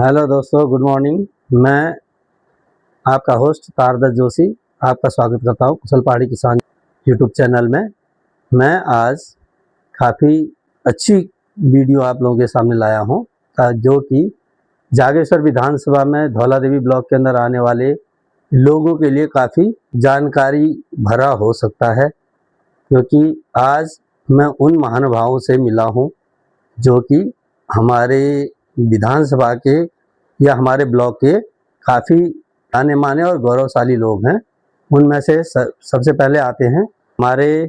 Hello दोस्तों, good morning. मैं आपका होस्ट तारदास जोशी आपका स्वागत करता हूँ कुशल पहाड़ी किसान यूट्यूब चैनल में। मैं आज काफ़ी अच्छी वीडियो आप लोगों के सामने लाया हूँ जो कि जागेश्वर विधानसभा में धौला देवी ब्लॉक के अंदर आने वाले लोगों के लिए काफ़ी जानकारी भरा हो सकता है, क्योंकि आज मैं उन महानुभावों से मिला हूँ जो कि हमारे विधानसभा के या हमारे ब्लॉक के काफ़ी जाने माने और गौरवशाली लोग हैं। उनमें से सबसे पहले आते हैं हमारे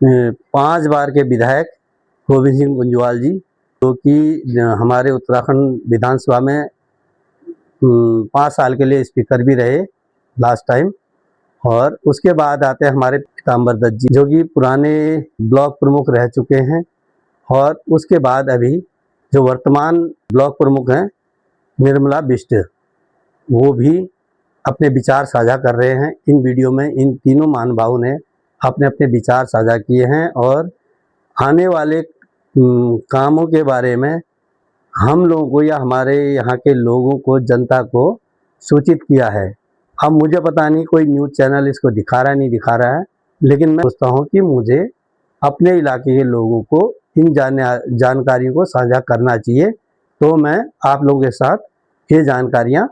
5 बार के विधायक गोविंद सिंह गुंजवाल जी, जो कि हमारे उत्तराखंड विधानसभा में 5 साल के लिए स्पीकर भी रहे लास्ट टाइम। और उसके बाद आते हैं हमारे पीताम्बर दत्त जी, जो कि पुराने ब्लॉक प्रमुख रह चुके हैं। और उसके बाद अभी जो वर्तमान ब्लॉक प्रमुख हैं निर्मला बिष्ट, वो भी अपने विचार साझा कर रहे हैं। इन वीडियो में इन तीनों महानुभावों ने अपने अपने विचार साझा किए हैं और आने वाले कामों के बारे में हम लोगों को या हमारे यहाँ के लोगों को, जनता को सूचित किया है। अब मुझे पता नहीं कोई न्यूज़ चैनल इसको दिखा रहा है नहीं दिखा रहा है, लेकिन मैं सोचता हूँ कि मुझे अपने इलाके के लोगों को इन जानकारियों को साझा करना चाहिए। तो मैं आप लोगों के साथ ये जानकारियाँ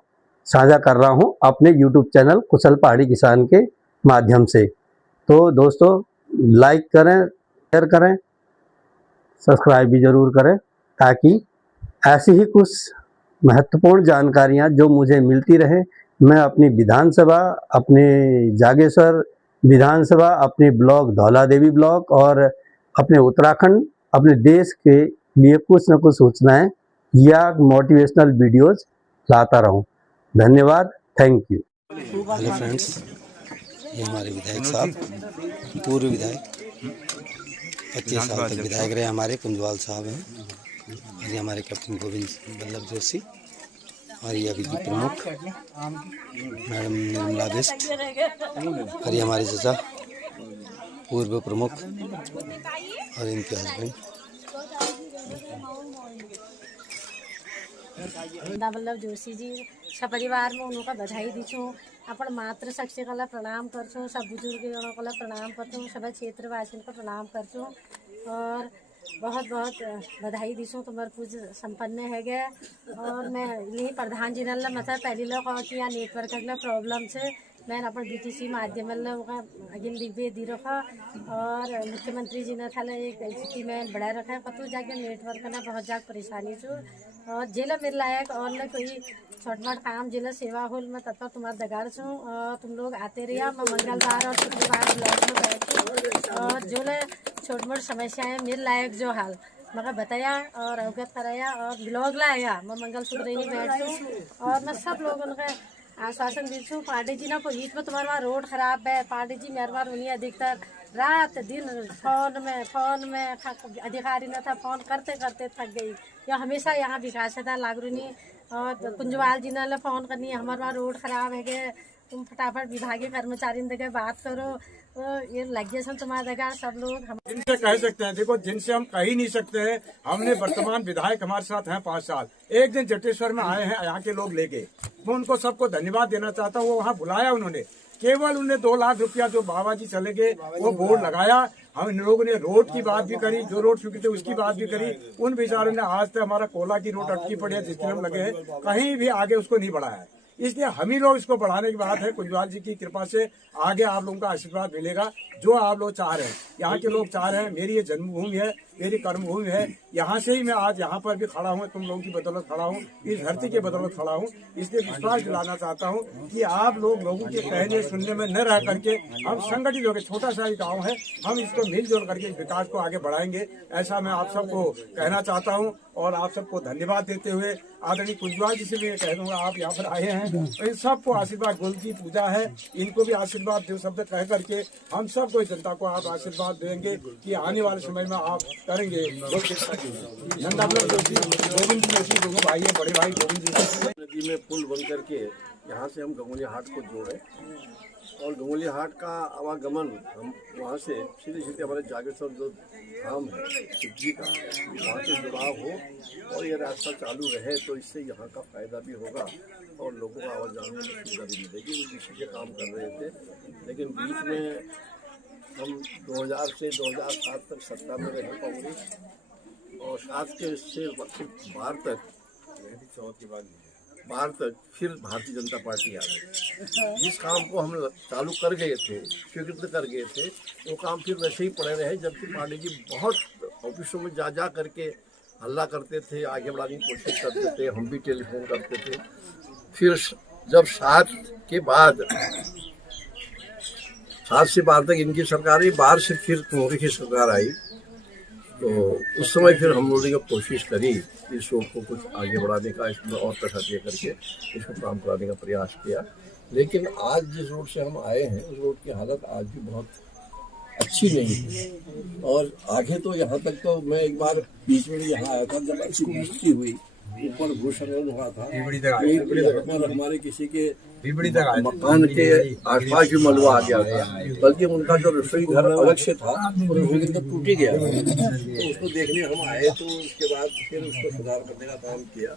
साझा कर रहा हूँ अपने YouTube चैनल कुशल पहाड़ी किसान के माध्यम से। तो दोस्तों, लाइक करें, शेयर करें, सब्सक्राइब भी ज़रूर करें, ताकि ऐसी ही कुछ महत्वपूर्ण जानकारियाँ जो मुझे मिलती रहे, मैं अपनी विधानसभा, अपने जागेश्वर विधानसभा, अपने ब्लॉक धौला देवी ब्लॉक और अपने उत्तराखंड, अपने देश के लिए कुछ न कुछ सूचनाएं या मोटिवेशनल वीडियोस लाता रहूं। धन्यवाद, थैंक यू। हेलो फ्रेंड्स, ये हमारे विधायक साहब, पूर्व विधायक 25 साल तक विधायक रहे हमारे कुंजवाल साहब हैं। और ये हमारे कैप्टन गोविंद बल्लभ जोशी और ये अभी की प्रमुख मैडम निर्मला बिष्ट और ये हमारे चाचा पूर्व प्रमुख और इनके हस्बैंड। बल्लभ जोशी जी सपरिवार में उनका बधाई दीछूँ। अपन मातृशक्ति कला प्रणाम करछूँ, सब बुजुर्ग कला प्रणाम करछूँ, सब क्षेत्रवासी को प्रणाम करछूँ और बहुत बहुत बधाई दीछूँ। तुम्हारे पूज संपन्न है गए। और मैं यही प्रधान जी ने मतलब पहली लोग कि यहाँ नेटवर्क का प्रॉब्लम से मैं अपन BTC माध्यम अगिल दिग्वे दी रखा और मुख्यमंत्री जी ने थाला एक स्थिति में बढ़ा रखा है। पतो जाके नेटवर्क ना बहुत ज़्यादा परेशानी छू और जिला मेरे लायक और न कोई छोट मोट काम जिला सेवा होल में तत्पर तुम्हारा दगाड़ छूँ और तुम लोग आते रहिए। मैं मंगलवार और शुक्रवार ब्लॉक में बैठूँ और जो न छोट मोट समस्याएँ मेरे लायक जो हाल मगर बताया और अवगत कराया और ब्लॉग लाया। मैं मंगल सूत्र ही बैठूँ और मैं सब लोगों का आश्वासन दीछूँ। पांडे जी ना बीच में तुम्हारा वहाँ रोड खराब है। पांडे जी मेरे बार उन्हीं अधिकतर रात दिन फोन में अधिकारी न था, फोन करते करते थक गई। या हमेशा यहाँ विकास था लागरूनी और कुंजवाल जी ने फ़ोन करनी हमारे वहाँ रोड खराब है गए, तुम फटाफट विभागीय कर्मचारी ने बात करो। तो ये लग गया तुम्हारा जगह सब लोग जिनसे कह सकते हैं, देखो जिनसे हम कह ही नहीं सकते हैं। हमने वर्तमान विधायक हमारे साथ हैं 5 साल। एक दिन जटेश्वर में आए हैं, यहाँ के लोग लेके, मैं उनको सबको धन्यवाद देना चाहता हूँ। वो वहाँ बुलाया उन्होंने, केवल उन्हें 2 लाख रुपया जो बाबा जी चले गए वो बोर्ड लगाया। हम इन लोगों ने रोड की बात भी करी, जो रोड चुकी थे उसकी बात भी करी। उन बेचारों ने आज तक हमारा कोला की रोड अटकी पड़ी है, जिसके हम लगे हैं, कहीं भी आगे उसको नहीं बढ़ाया। इसलिए हम ही लोग इसको बढ़ाने की बात है। कुंजवाल जी की कृपा से आगे आप लोगों का आशीर्वाद मिलेगा, जो आप लोग चाह रहे हैं। यहाँ के लोग चाह रहे हैं, मेरी ये जन्मभूमि है, मेरी कर्मभूमि है। यहाँ से ही मैं आज यहाँ पर भी खड़ा हूँ, तुम लोगों की बदौलत खड़ा हूँ, इस धरती की बदौलत खड़ा हूँ। इसलिए विश्वास दिलाना चाहता हूँ कि आप लोगों के कहने सुनने में न रह करके हम संगठित होकर, छोटा सा ही गाँव है, हम इसको मिलजुल करके इस विकास को आगे बढ़ाएंगे। ऐसा मैं आप सबको कहना चाहता हूँ और आप सबको धन्यवाद देते हुए आदरणीय कुंजवाल जी से भी कह दूंगा, आप यहाँ पर आए हैं तो इन सबको आशीर्वाद, गुरु की पूजा है, इनको भी आशीर्वाद दो शब्द कह करके हम सबको जनता को आप आशीर्वाद देंगे कि आने वाले समय में आप करेंगे। नंदा जोशी, गोविंद जोशी दोनों भाई है, बड़े भाई गोविंद जी। नदी में पुल बन करके यहाँ से हम गंगोली हाट को जोड़े और गंगोली हाट का आवागमन हम वहाँ से सीधे सीधे हमारे जागेश्वर जो धाम है शिव जी का, वहाँ से जुड़ाव हो और ये रास्ता चालू रहे तो इससे यहाँ का फायदा भी होगा और लोगों का आवाज जाने में सुविधा भी मिलेगी। वो इसी के काम कर रहे थे, लेकिन बीच में हम 2000 से 2007 तक सत्ता में रहे कांग्रेस और 7 के से बाहर तक फिर भारतीय जनता पार्टी आ गई। जिस काम को हम चालू कर गए थे, स्वीकृत कर गए थे, वो काम फिर वैसे ही पड़े रहे, जबकि पांडे जी बहुत ऑफिसों में जा करके हल्ला करते थे, आगे बढ़ाने की कोशिश करते थे, हम भी टेलीफोन करते थे। फिर जब 7 के बाद 7 से 12 तक इनकी सरकार आई, 12 से फिर कांग्रेस की सरकार आई, तो उस समय फिर हम लोगों ने कोशिश करी इस रोड को कुछ आगे बढ़ाने का, इसमें और पैसा दे करके इसको काम कराने का प्रयास किया। लेकिन आज जिस रोड से हम आए हैं उस रोड की हालत आज भी बहुत अच्छी नहीं है और आगे तो यहाँ तक तो मैं एक बार बीच में यहाँ आया था जब इसको मिट्टी हुई, ऊपर भूस्खलन हुआ था, पर हमारे किसी के मकान के आसपास भी मलबा आ गया था, बल्कि उनका जो रसोई घर अलग से था वो रसोई घर टूट ही गया, तो उसको देखने हम आए। तो उसके बाद फिर उसको सुधार करने का काम किया।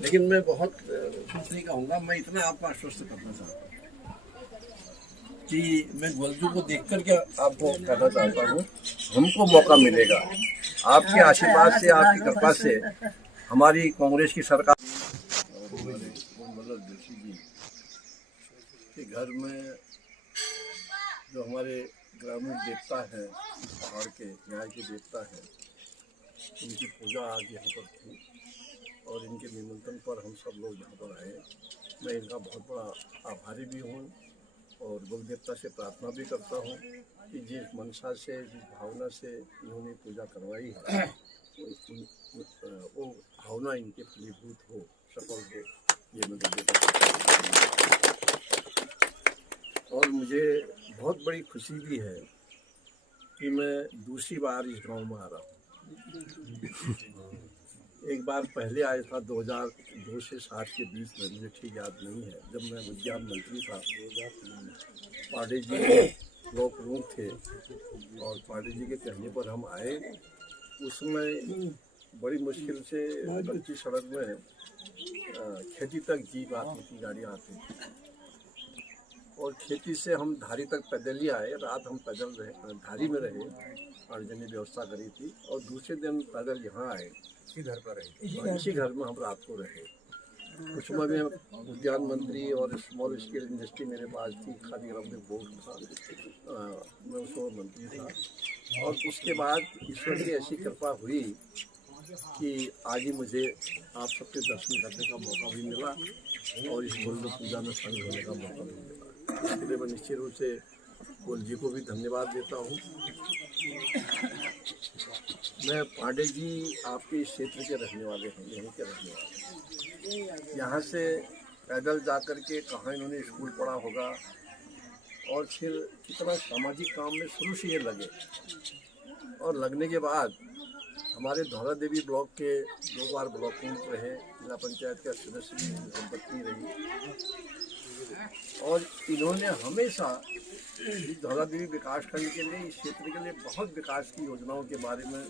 लेकिन मैं बहुत कुछ नहीं कहूँगा, मैं इतना आपको आश्वस्त करना चाहता हूँ कि मैं ग्वालजू को देख करके आपको कहना चाहता हूँ, हमको मौका मिलेगा आपके आशीर्वाद से, आपकी कृपा से, हमारी कांग्रेस की सरकार जोशी जी के घर में जो हमारे ग्रामीण देवता हैं, पहाड़ के न्याय के देवता हैं, उनकी पूजा आज यहाँ पर थी और इनके निमंत्रण पर हम सब लोग यहाँ पर आए। मैं इनका बहुत बड़ा आभारी भी हूँ और गुरु देवता से प्रार्थना भी करता हूँ कि जिस मनसा से, जिस भावना से इन्होंने पूजा करवाई है वो भावना इनके फलीभूत हो, सफल हो, ये मैं और मुझे बहुत बड़ी खुशी भी है कि मैं दूसरी बार इस गांव में आ रहा हूँ। एक बार पहले आया था 2002 से 7 के बीच में, मुझे ठीक याद नहीं है, जब मैं विज्ञान मंत्री था। पांडे जी ब्लॉक प्रमुख थे और पांडे जी के कहने पर हम आए। उसमें बड़ी मुश्किल से कच्ची सड़क में खेती तक जीप आती थी, गाड़ियाँ आती थी और खेती से हम धारी तक पैदल ही आए। रात हम पैदल रहे, धारी में रहे, पांडे ने व्यवस्था करी थी और दूसरे दिन पैदल यहाँ आए, इसी घर पर रहे, इसी घर में हम रात को रहे। उस समय में उद्यान मंत्री और स्मॉल स्केल इंडस्ट्री मेरे पास थी, खादी ग्राम में बोर्ड था, मैं उस समय मंत्री था। और उसके बाद ईश्वर की ऐसी कृपा हुई कि आज ही मुझे आप सबके दर्शन करने का मौका भी मिला और इस गोल्ड पूजा में शामिल होने का मौका भी मिला। इसलिए मैं निश्चित रूप से गोल जी को भी धन्यवाद देता हूँ। मैं पांडे जी आपके क्षेत्र के रहने वाले हैं, यहीं के रहने वाले। यहाँ से पैदल जा कर के कहाँ इन्होंने स्कूल पढ़ा होगा और फिर कितना सामाजिक काम में शुरू से ये लगे और लगने के बाद हमारे धौला देवी ब्लॉक के 2 बार ब्लॉक प्रमुख रहे, जिला पंचायत का सदस्य की संपत्ति रही और इन्होंने हमेशा धौला देवी विकास खंड के लिए, इस क्षेत्र के लिए बहुत विकास की योजनाओं के बारे में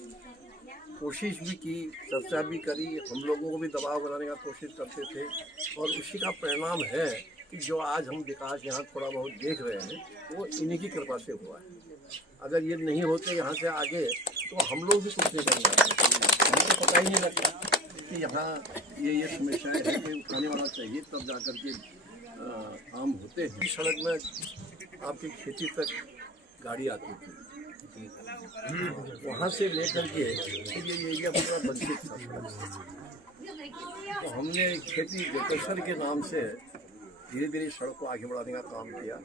कोशिश भी की, चर्चा भी करी, हम लोगों को भी दबाव बनाने का कोशिश करते थे और उसी का परिणाम है कि जो आज हम विकास यहाँ थोड़ा बहुत देख रहे हैं वो इन्हीं की कृपा से हुआ है। अगर ये नहीं होते यहाँ से आगे तो हम लोग भी कुछ नहीं कर पाते। हमको पता ही नहीं लगता कि यहाँ ये समस्याएं हैं कि उठाने वाला चाहिए, तब जा कर के काम होते हैं। सड़क में आपकी खेती तक गाड़ी आती थी, वहाँ से लेकर के ये एरिया पूरा वंचित था सड़क से। तो हमने खेती जटेश्वर के नाम से धीरे धीरे सड़क को आगे बढ़ाने का काम किया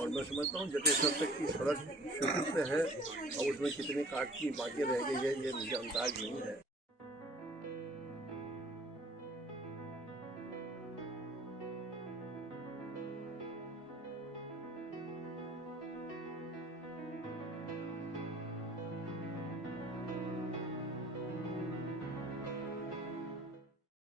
और मैं समझता हूँ जटेश्वर तक की सड़क शुरू है और उसमें कितनी काट की बाकी रह गई है ये मुझे अंदाज नहीं है।